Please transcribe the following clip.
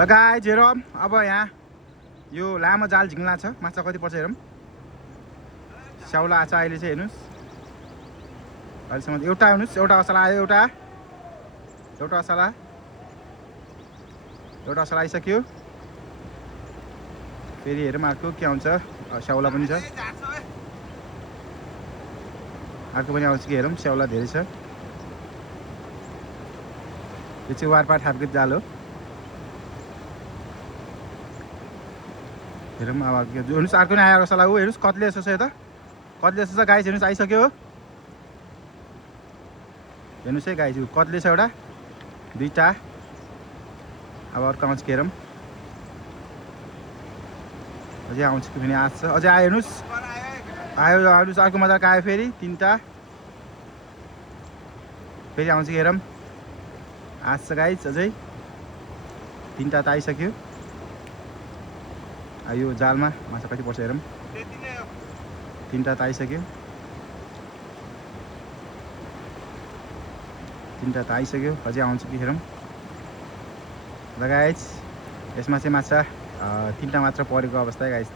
guys हेरौँ अब यहाँ यो लामो जाल झिङ्ला छ माछा कति पर्छ हेरौँ स्याउला आछ अहिले चाहिँ हेर्नुहोस् अहिलेसम्म एउटा हेर्नुहोस् एउटा असला आयो एउटा असला आइसक्यो फेरि हेरौँ अर्को के आउँछ स्याउला पनि छ अर्को पनि आउँछ कि हेरौँ स्याउला धेरै छ यो चाहिँ वारपार थापको जाल हो हेरौँ अब हेर्नुहोस् अर्को नै आयो असला ऊ हेर्नुहोस् कत्ले जस्तो छ यो त कत्ले जस्तो छ गाइस हेर्नुहोस् आइसक्यो हेर्नुहोस् है गाइस कत्ले छ एउटा दुईटा अब अर्को आउँछ के हेरौँ अझै आउँछ कि फेरि आँच छ अझै आयो हेर्नुहोस् आयो अर्को मजाको आयो फेरि तीनटा फेरि आउँछ कि हेरौँ आँच छ गाइस अझै तीनटा त आइसक्यो यो जालमा माछा कति पर्छ हेरौँ तीनटा त आइसक्यो अझै आउँछ कि हेरौँ ल गाइस यसमा चाहिँ माछा तीनटा मात्र परेको अवस्था है गाइस